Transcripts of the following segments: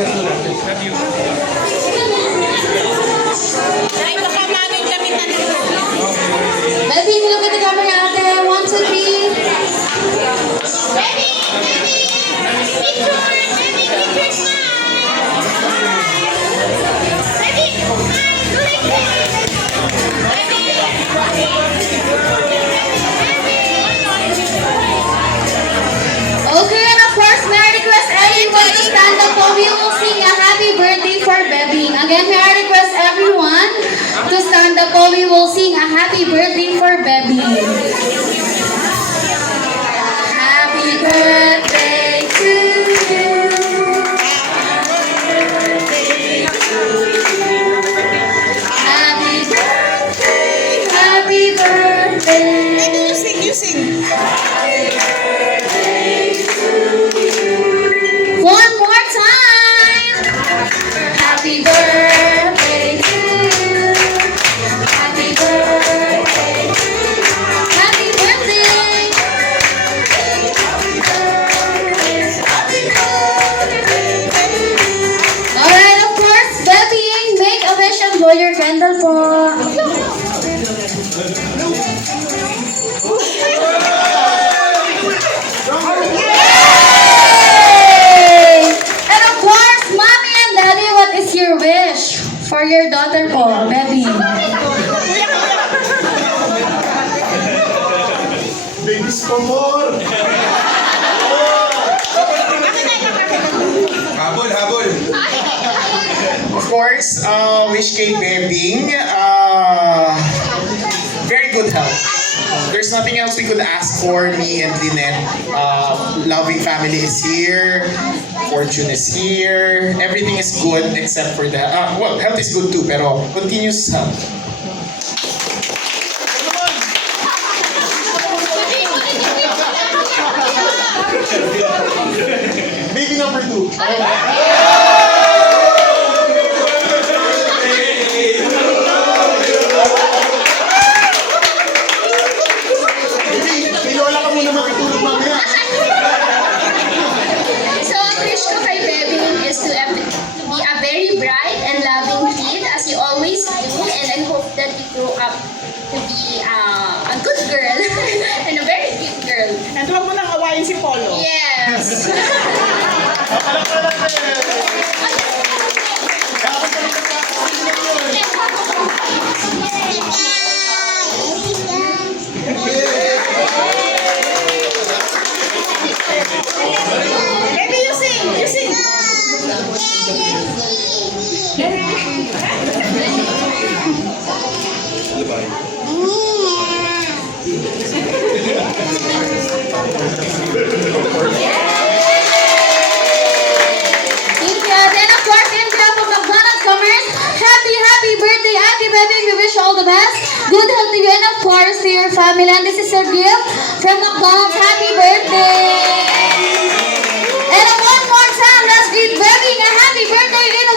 Baby, look at the camera out there. 1, 2, 3. Ready? Picture! Ready? Picture smile! Ready? Smile! Do like Okay, and of course, may I request everyone to stand up while we will sing a happy birthday for Bebby. Again, may I request everyone to stand up while we will sing a happy birthday for Bebby. Happy birthday to you. Happy birthday, happy birthday. You sing! One more time. Happy birthday to you. Happy birthday. Happy birthday. Alright, of course, Bebby, make a wish and blow your candle po. Yay! And of course, Mommy and Daddy, what is your wish for your daughter po, Bebby? Babies for more! Habol! Of course, wish kay Bebing, very good health. There's nothing else we could ask for, me and Lynette. Loving family is here. Fortune is here. Everything is good except for the... well, health is good too, pero continuous health. Baby number 2. May lola ka muna makitulog mamaya. So, ang wish ko kay Bebby is to be a very bright and loving kid as you always do, and I hope that you grow up to be a good girl and a very cute girl. And huwag mo nang awayin si Polo. Yes! Baby, you sing! You sing! Thank you. Then of course, in behalf of McDonald's Commerce, happy birthday, Ate Bebby. We wish you all the best. Good health to you and of course to your family. And this is your gift from McDonald's. Happy birthday. And one more time, let's greet Bebby a happy birthday in a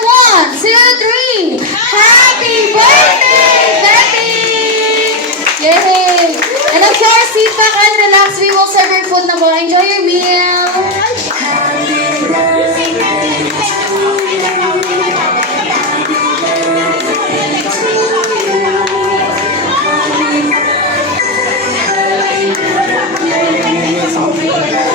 1, 2, 3. Happy birthday, Bebby. Yay. And of course, sit back and relax. We will serve your food na po. Enjoy your meal. Yes.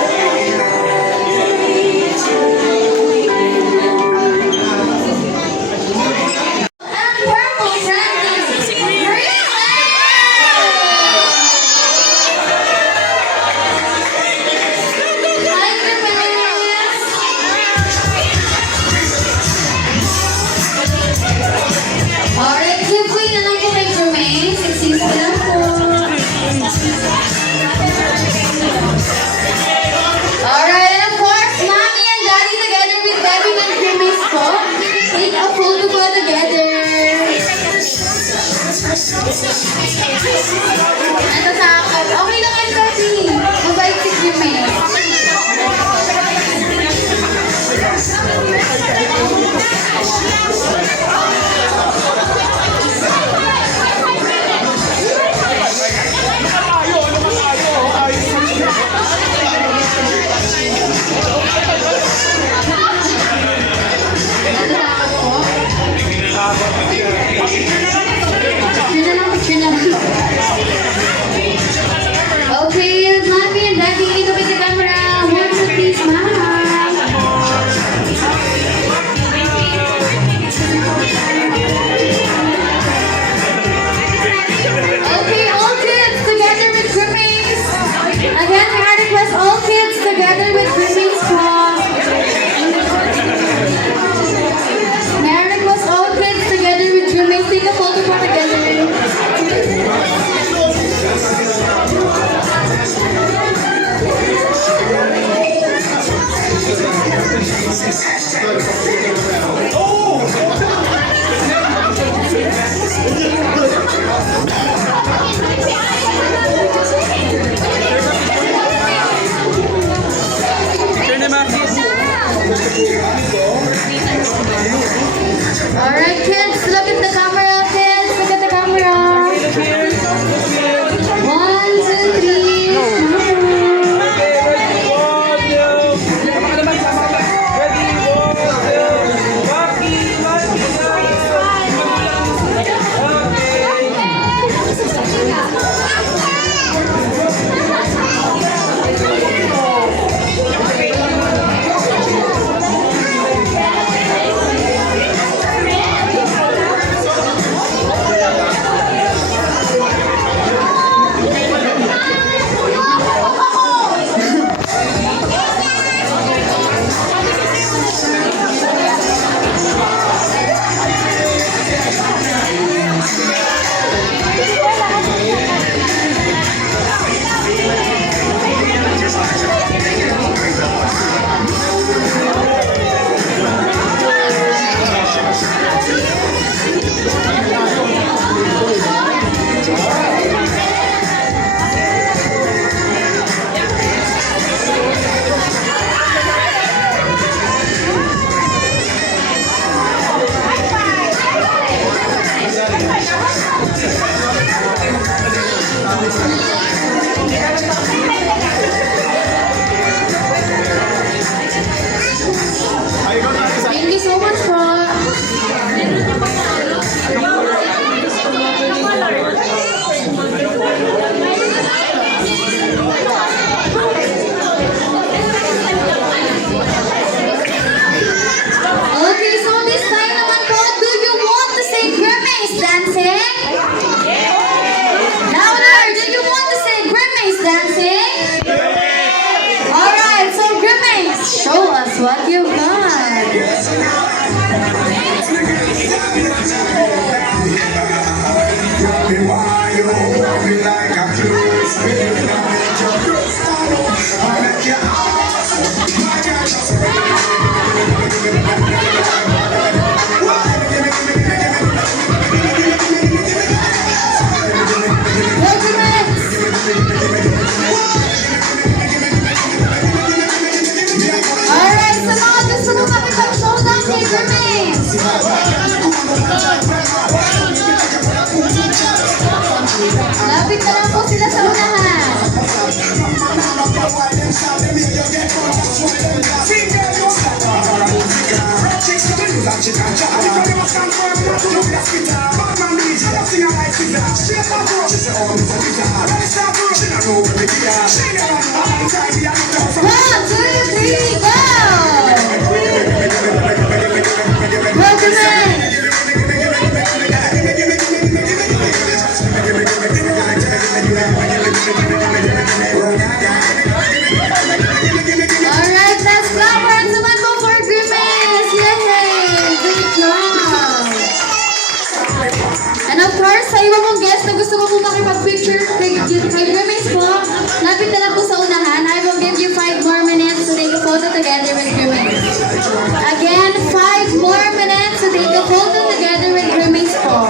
Okay, so this time naman po, do you want to say Grimace dancing? Louder, do you want to say Grimace dancing? Alright, so Grimace, show us what you got. Go Grimace! Alright, sa mga gusto mo makipag-showdown kay Grimace. Lapit na lang po sila sa unahan. One, two, three, go! Go Grimace! Alright, let's clap our hands naman po for Grimace! Yay! Great job! And of course, sa iba mong guest na gusto mo po makipag-picture kay Grimace po, lapit na lang po sa unahan. I will give you 5 more minutes to take a photo together with Grimace. Again, 5 more minutes to take a photo together with Grimace po.